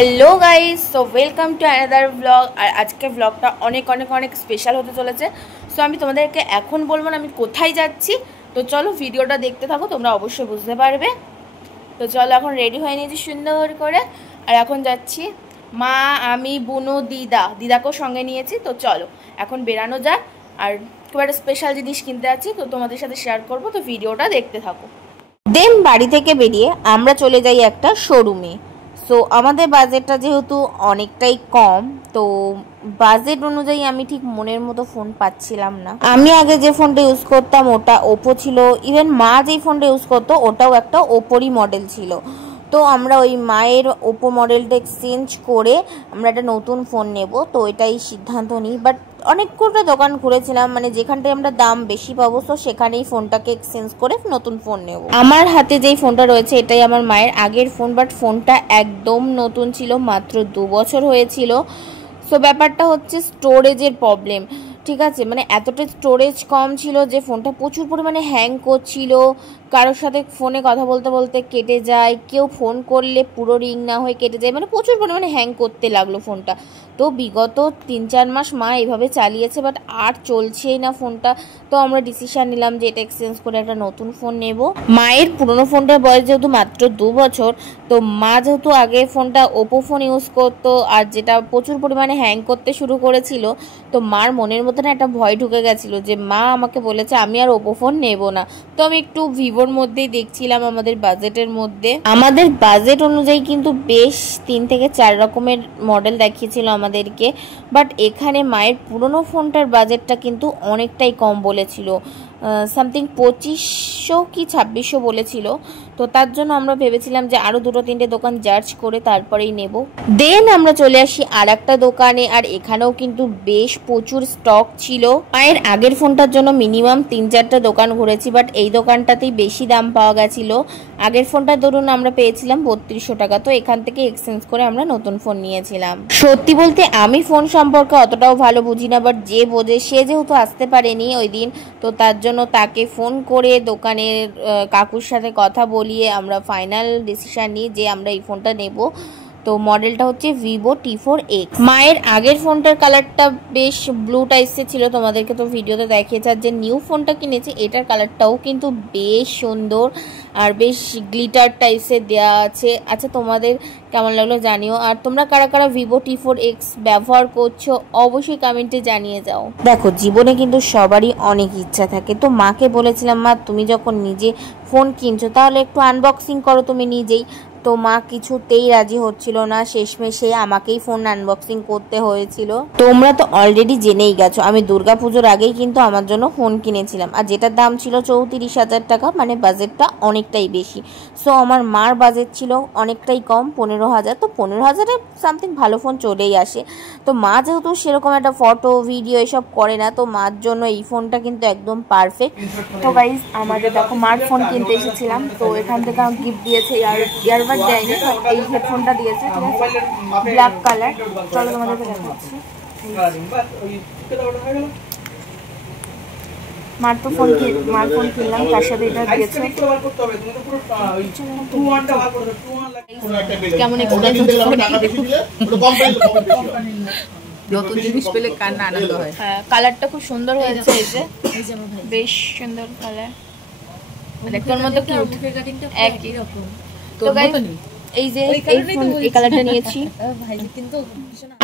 Hello guys, so welcome to another blog. আর আজকে ব্লগটা অনেক অনেক অনেক স্পেশাল হতে চলেছে। সো আমি তোমাদেরকে এখন বলবো না আমি কোথায় যাচ্ছি, তো চলো ভিডিওটা দেখতে থাকো, তোমরা অবশ্যই বুঝতে পারবে। তো চলো এখন রেডি হয়ে নিয়েছি সুন্দর করে, আর এখন যাচ্ছি। মা, আমি, বুনু, দিদাকেও সঙ্গে নিয়েছি। তো চলো এখন বেরানো যাক। আর খুব একটা স্পেশাল জিনিস কিনতে যাচ্ছি, তো তোমাদের সাথে শেয়ার করবো, তো ভিডিওটা দেখতে থাকো। দেন বাড়ি থেকে বেরিয়ে আমরা চলে যাই একটা শোরুমে। সো আমাদের বাজেটটা যেহেতু অনেকটাই কম, তো বাজেট অনুযায়ী আমি ঠিক মনের মতো ফোন পাচ্ছিলাম না। আমি আগে যে ফোনটা ইউজ করতাম ওটা ওপো ছিল, ইভেন মা যেই ফোনটা ইউজ করতো ওটাও একটা ওপোরই মডেল ছিল। তো আমরা ওই মায়ের ওপো মডেলটা এক্সচেঞ্জ করে আমরা একটা নতুন ফোন নেব, তো এটাই সিদ্ধান্ত নিই। বাট অনেকগুলো দোকান ঘুরেছিলাম, মানে যেখানটায় আমরা দাম বেশি পাবো তো সেখানেই ফোনটাকে এক্সচেঞ্জ করে নতুন ফোন নেব। আমার হাতে যেই ফোনটা রয়েছে এটাই আমার মায়ের আগের ফোন, বাট ফোনটা একদম নতুন ছিল, মাত্র 2 বছর হয়েছিল। সো ব্যাপারটা হচ্ছে স্টোরেজের প্রবলেম, ঠিক আছে, মানে এতটা স্টোরেজ কম ছিল যে ফোনটা প্রচুর পরিমাণে হ্যাং করছিল। কারোর সাথে ফোনে কথা বলতে বলতে কেটে যায়, কেউ ফোন করলে পুরো রিং না হয়ে কেটে যায়, মানে প্রচুর পরিমাণে হ্যাং করতে লাগলো ফোনটা। তো বিগত 3-4 মাস মা এভাবে চালিয়েছে, বাট আর চলছেই না ফোনটা। তো আমরা ডিসিশন নিলাম যে এটা এক্সচেঞ্জ করে একটা নতুন ফোন নেব। মায়ের পুরনো ফোনটার বয়স যেহেতু মাত্র 2 বছর, তো মা যেহেতু আগে ফোনটা ওপো ফোন ইউজ করতো আর যেটা প্রচুর পরিমাণে হ্যাং করতে শুরু করেছিল, তো মার মনের মধ্যে না একটা ভয় ঢুকে গেছিলো যে মা আমাকে বলেছে আমি আর ওপো ফোন নেব না। তো আমি একটু ভিভোর মধ্যেই দেখছিলাম আমাদের বাজেটের মধ্যে। আমাদের বাজেট অনুযায়ী কিন্তু বেশ 3 থেকে 4 রকমের মডেল দেখিয়েছিল আমাদেরকে, বাট এখানে মায়ের পুরনো ফোনটার বাজেটটা কিন্তু অনেকটাই কম বলেছিল, সামথিং 2500 কি 2600 বলেছিল। তো তার জন্য আমরা ভেবেছিলাম যে আরও 2-3টে দোকান জার্চ করে তারপরেই নেব। দেন আমরা চলে আসি আর একটা দোকানে, আর এখানেও কিন্তু বেশ প্রচুর স্টক ছিল। মায়ের আগের ফোনটার জন্য মিনিমাম 3-4টা দোকান ঘুরেছি, বাট এই দোকানটাতেই বেশি দাম পাওয়া গেছিলো। আগের ফোনটার ধরুন আমরা পেয়েছিলাম 3200 টাকা, তো এখান থেকে এক্সচেঞ্জ করে আমরা নতুন ফোন নিয়েছিলাম। সত্যি বলতে আমি ফোন সম্পর্কে অতটাও ভালো বুঝি না, বাট যে বোঝে সে যেহেতু আসতে পারেনি ওই দিন, তো তার জন্য তাকে ফোন করে দোকানের কাকুর সাথে কথা বলিয়ে আমরা ফাইনাল ডিসিশন নিই যে আমরা এই ফোনটা নেব। তো মডেলটা হচ্ছে ভিভো T4X। মায়ের আগের ফোনটার কালারটা বেশ ব্লু টাইপসের ছিল, তোমাদেরকে তো ভিডিওতে দেখিয়েছে। আর যে নিউ ফোনটা কিনেছি এটার কালারটাও কিন্তু বেশ সুন্দর আর বেশ গ্লিটার টাইপসের দেওয়া আছে। আচ্ছা, তোমাদের কেমন লাগলো জানিও। আর তোমরা কারা কারা ভিভো T4X ব্যবহার করছো অবশ্যই কমেন্টে জানিয়ে যাও। দেখো, জীবনে কিন্তু সবারই অনেক ইচ্ছা থাকে, তো মাকে বলেছিলাম মা তুমি যখন নিজে ফোন কিনছো তাহলে একটু আনবক্সিং করো তুমি নিজেই। তো মা কিছুতেই রাজি হচ্ছিল না, শেষমেশে আমাকেই ফোন আনবক্সিং করতে হয়েছিল। তোমরা তো অলরেডি জেনেই গেছো আমি দুর্গাপুজোর আগেই কিন্তু আমার জন্য ফোন কিনেছিলাম, আর যেটার দাম ছিল 34,000 টাকা, মানে বাজেটটা অনেকটাই বেশি। সো আমার মার বাজেট ছিল অনেকটাই কম, 15,000। তো 15,000-এ সামথিং ভালো ফোন চলেই আসে। তো মা যেহেতু সেরকম একটা ফটো ভিডিও এসব করে না, তো মার জন্য এই ফোনটা কিন্তু একদম পারফেক্ট। তো গাইজ আমাদের দেখো মার ফোন কিনতে এসেছিলাম, তো এখান থেকে গিফট দিয়েছে ইয়ারবাড দেয়নি, এই হেডফোনটা দিয়েছে, ঠিক আছে, ব্ল্যাক কালার। চলো তোমাদেরকে দেখাচ্ছি। মার ফোন কিনলাম, তার সাথে এটা দিয়েছে। কেমন নতুন জিনিস পেলে কার না আনন্দ হয়। হ্যাঁ, কালারটা খুব সুন্দর হয়েছে, এই যে বেশ সুন্দর কালার, দেখতে মতো কিউট, একই রকম। তো গাইস এই যে এই কালারটা নিয়েছি।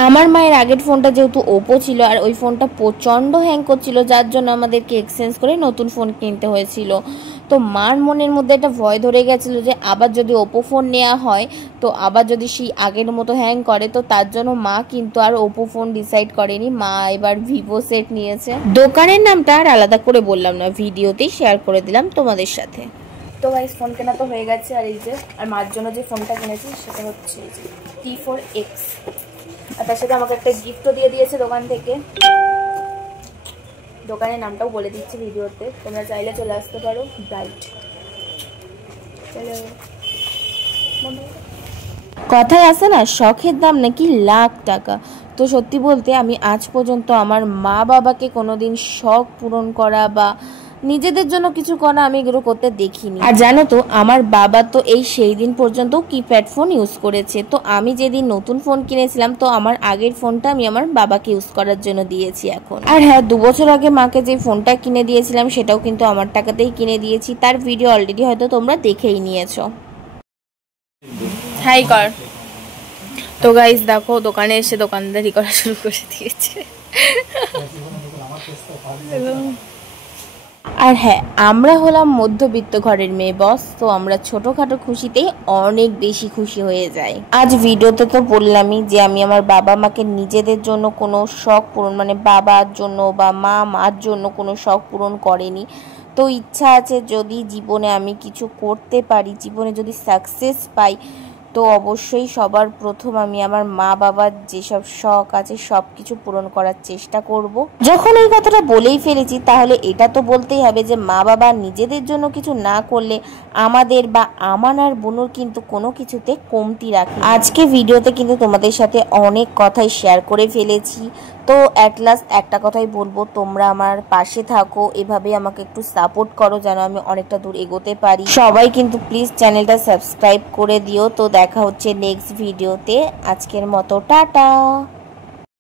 আমার মায়ের আগের ফোনটা যেহেতু ওপো ছিল আর ওই ফোনটা প্রচন্ড হ্যাং করছিল, যার জন্য আমাদেরকে এক্সচেঞ্জ করে নতুন ফোন কিনতে হয়েছিল। তো মার মনের মধ্যে একটা ভয় ধরে গেছিল যে আবার যদি ওপো ফোন নেওয়া হয় তো আবার যদি সেই আগের মতো হ্যাং করে, তো তার জন্য মা কিন্তু আর ওপো ফোন ডিসাইড করেনি, মা এবার ভিভো সেট নিয়েছে। দোকানের নামটা আর আলাদা করে বললাম না, ভিডিওতেই শেয়ার করে দিলাম তোমাদের সাথে। তো গাইস ফোন কেনা তো হয়ে গেছে, আর এই যে আর মার জন্য যে ফোনটা কিনেছি সেটা হচ্ছে T4X, আর তার সাথে আমাকে একটা গিফটও দিয়ে দিয়েছে দোকান থেকে। দোকানের নামটাও বলে দিচ্ছি ভিডিওতে, তোমরা চাইলে চলে আসতে পারো, ব্রাইট। কথায় আছে না, শখের দাম নাকি লাখ টাকা। তো সত্যি বলতে আমি আজ পর্যন্ত আমার মা বাবাকে কোনোদিন শখ পূরণ করা বা নিজেদের জন্য কিছু করা আমি এগুলো করতে দেখিনি। আর জানো তো আমার বাবা তো এই সেই দিন পর্যন্ত কিপ্যাড ফোন ইউজ করেছে। তো আমি যেদিন নতুন ফোন কিনেছিলাম তো আমার আগের ফোনটা আমি আমার বাবাকে ইউজ করার জন্য দিয়েছি এখন। আর হ্যাঁ, 2 বছর আগে মাকে যে ফোনটা কিনে দিয়েছিলাম সেটাও কিন্তু আমার টাকাতেই কিনে দিয়েছি। তার ভিডিও অলরেডি হয়তো তোমরা দেখেই নিয়েছো। হাই কর। তো গাইস দেখো দোকানে এসে দোকানদারি করা শুরু করে দিয়েছে। আর হ্যাঁ, আমরা হলাম মধ্যবিত্ত ঘরের মেয়ে বস, তো আমরা ছোটখাটো খুশিতেই অনেক বেশি খুশি হয়ে যাই। আজ ভিডিওতে তো বললামই যে আমি আমার বাবা মাকে নিজেদের জন্য কোনো শখ পূরণ, মানে বাবার জন্য বা মার জন্য কোনো শখ পূরণ করেনি। তো ইচ্ছা আছে যদি জীবনে আমি কিছু করতে পারি, জীবনে যদি সাকসেস পাই, তো অবশ্যই সবার প্রথম আমি আমার মা বাবার যেসব শখ আছে সব কিছু পূরণ করার চেষ্টা করব। যখন এই কথাটা বলেই ফেলেছি তাহলে এটা তো বলতেই হবে যে মা বাবা নিজেদের জন্য কিছু না করলে আমাদের বা আমার আর বোনের কিন্তু কোনো কিছুতে কমতি রাখে। আজকে ভিডিওতে কিন্তু তোমাদের সাথে অনেক কথাই শেয়ার করে ফেলেছি। তো অ্যাট লাস্ট একটা কথাই বলবো, তোমরা আমার পাশে থাকো, এভাবে আমাকে একটু সাপোর্ট করো যেন আমি অনেকটা দূর এগোতে পারি। সবাই কিন্তু প্লিজ চ্যানেলটা সাবস্ক্রাইব করে দিও। তো দেখা হচ্ছে নেক্সট ভিডিওতে। আজকের মতো টাটা।